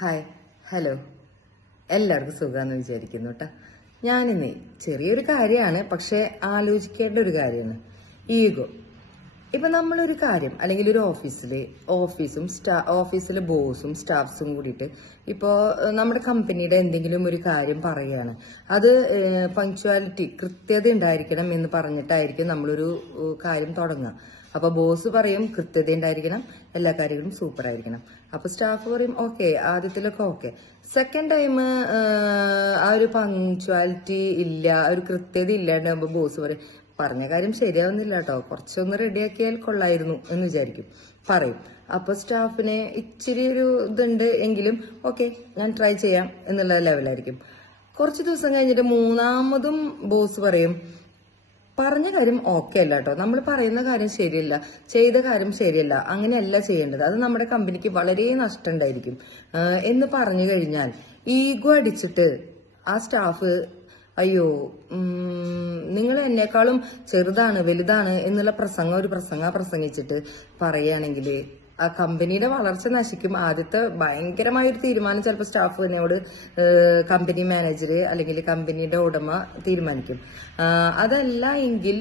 Hi hello. എല്ലാവർക്കും സുഖമാണെന്ന് വിചാരിക്കുന്നു കേട്ടോ ഞാനിന്ന് ചെറിയൊരു കാര്യമാണ് പക്ഷെ ആലോചിക്കേണ്ട ഒരു കാര്യമാണ് ഈഗോ. ഇപ്പം നമ്മളൊരു കാര്യം അല്ലെങ്കിൽ ഒരു ഓഫീസിൽ ഓഫീസും സ്റ്റാ ഓഫീസിലെ ബോസും സ്റ്റാഫ്സും കൂടിയിട്ട് ഇപ്പോൾ നമ്മുടെ കമ്പനിയുടെ എന്തെങ്കിലും ഒരു കാര്യം പറയുകയാണ്. അത് പങ്ക്ച്വാലിറ്റി കൃത്യത ഉണ്ടായിരിക്കണം എന്ന് പറഞ്ഞിട്ടായിരിക്കും നമ്മളൊരു കാര്യം തുടങ്ങുക. അപ്പൊ ബോസ് പറയും കൃത്യത ഉണ്ടായിരിക്കണം എല്ലാ കാര്യങ്ങളും സൂപ്പർ ആയിരിക്കണം. അപ്പൊ സ്റ്റാഫ് പറയും ഓക്കെ ആദ്യത്തിലൊക്കെ ഓക്കെ സെക്കൻഡ് ടൈം ആ ഒരു പങ്ക്ച്വാലിറ്റി ഇല്ല ആ ഒരു കൃത്യത ഇല്ലാണ്ടാകുമ്പോ ബോസ് പറയും പറഞ്ഞ കാര്യം ശരിയാവുന്നില്ല കേട്ടോ കുറച്ചൊന്ന് റെഡിയാക്കിയാൽ കൊള്ളായിരുന്നു എന്ന് വിചാരിക്കും. പറയും. അപ്പൊ സ്റ്റാഫിന് ഇച്ചിരി ഒരു ഇതുണ്ട് എങ്കിലും ഓക്കെ ഞാൻ ട്രൈ ചെയ്യാം എന്നുള്ള ലെവലായിരിക്കും കുറച്ച് ദിവസം കഴിഞ്ഞിട്ട് മൂന്നാമതും ബോസ് പറയും പറഞ്ഞ കാര്യം ഓക്കെ അല്ല കേട്ടോ നമ്മൾ പറയുന്ന കാര്യം ശരിയല്ല ചെയ്ത കാര്യം ശരിയല്ല അങ്ങനെയല്ല ചെയ്യേണ്ടത്. അത് നമ്മുടെ കമ്പനിക്ക് വളരെ നഷ്ടം ഉണ്ടായിരിക്കും എന്ന് പറഞ്ഞു കഴിഞ്ഞാൽ ഈഗോ അടിച്ചിട്ട് ആ സ്റ്റാഫ് അയ്യോ നിങ്ങൾ എന്നെക്കാളും ചെറുതാണ് വലുതാണ് എന്നുള്ള പ്രസംഗം ഒരു പ്രസംഗം പ്രസംഗിച്ചിട്ട് പറയുകയാണെങ്കിൽ ആ കമ്പനിയുടെ വളർച്ച നശിക്കും. ആദ്യത്തെ ഭയങ്കരമായ ഒരു തീരുമാനം ചിലപ്പോൾ സ്റ്റാഫ് തന്നെയോട് കമ്പനി മാനേജർ അല്ലെങ്കിൽ കമ്പനിയുടെ ഉടമ തീരുമാനിക്കും. അതല്ല എങ്കിൽ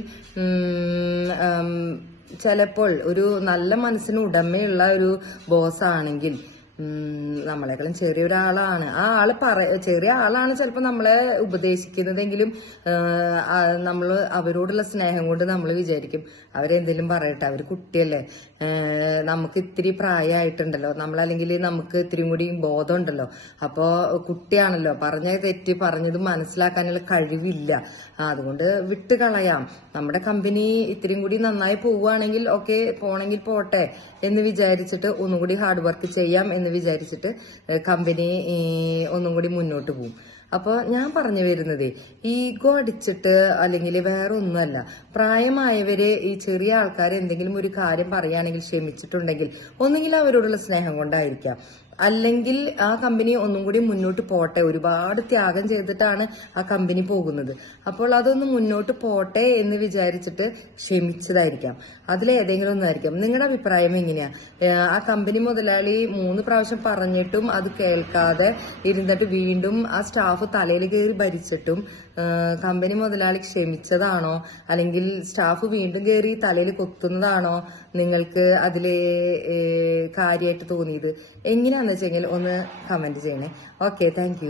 ചിലപ്പോൾ ഒരു നല്ല മനസ്സിന് ഉടമയുള്ള ഒരു ബോസ് ആണെങ്കിൽ നമ്മളെക്കാളും ചെറിയൊരാളാണ്. ആ ആൾ പറ ചെറിയ ആളാണ് ചിലപ്പോൾ നമ്മളെ ഉപദേശിക്കുന്നതെങ്കിലും നമ്മൾ അവരോടുള്ള സ്നേഹം കൊണ്ട് നമ്മൾ വിചാരിക്കും. അവരെന്തെങ്കിലും പറയട്ടെ അവർ കുട്ടിയല്ലേ. നമുക്ക് ഇത്തിരി പ്രായമായിട്ടുണ്ടല്ലോ നമ്മളല്ലെങ്കിൽ നമുക്ക് ഇത്തിരി കൂടി ബോധമുണ്ടല്ലോ. അപ്പോൾ കുട്ടിയാണല്ലോ. പറഞ്ഞ തെറ്റ് പറഞ്ഞത് മനസ്സിലാക്കാനുള്ള കഴിവില്ല. അതുകൊണ്ട് വിട്ട് കളയാം നമ്മുടെ കമ്പനി ഇത്തിരിയും കൂടി നന്നായി പോവുകയാണെങ്കിൽ ഓക്കെ പോണെങ്കിൽ പോട്ടെ എന്ന് വിചാരിച്ചിട്ട് ഒന്നുകൂടി ഹാർഡ് വർക്ക് ചെയ്യാം എന്ന് വിചാരിച്ചിട്ട് ഏഹ്, കമ്പനി ഒന്നും കൂടി മുന്നോട്ട് പോകും അപ്പോൾ ഞാൻ പറഞ്ഞു വരുന്നത് ഈഗോ അടിച്ചിട്ട് അല്ലെങ്കിൽ വേറെ ഒന്നുമല്ല പ്രായമായവരെ ഈ ചെറിയ ആൾക്കാർ എന്തെങ്കിലും ഒരു കാര്യം പറയുകയാണെങ്കിൽ ക്ഷമിച്ചിട്ടുണ്ടെങ്കിൽ ഒന്നുകിൽ അവരോടുള്ള സ്നേഹം കൊണ്ടായിരിക്കാം. അല്ലെങ്കിൽ ആ കമ്പനി ഒന്നും കൂടി മുന്നോട്ട് പോട്ടെ ഒരുപാട് ത്യാഗം ചെയ്തിട്ടാണ് ആ കമ്പനി പോകുന്നത്. അപ്പോൾ അതൊന്ന് മുന്നോട്ട് പോട്ടെ എന്ന് വിചാരിച്ചിട്ട് ക്ഷമിച്ചതായിരിക്കാം. അതിലേതെങ്കിലും ഒന്നായിരിക്കാം. നിങ്ങളുടെ അഭിപ്രായം എങ്ങനെയാ? ആ കമ്പനി മുതലാളി മൂന്ന് പ്രാവശ്യം പറഞ്ഞിട്ടും അത് കേൾക്കാതെ ഇരുന്നിട്ട് വീണ്ടും ആ സ്റ്റാഫ് തലയിൽ കയറി ഭരിച്ചിട്ടും കമ്പനി മുതലാളി ക്ഷമിച്ചതാണോ? അല്ലെങ്കിൽ സ്റ്റാഫ് വീണ്ടും കയറി തലയിൽ കൊത്തുന്നതാണോ നിങ്ങൾക്ക് അതിലെ കാര്യമായിട്ട് തോന്നിയത്? എങ്ങനെയാണെന്ന് വെച്ചെങ്കിൽ ഒന്ന് കമന്റ് ചെയ്യണേ. Okay thank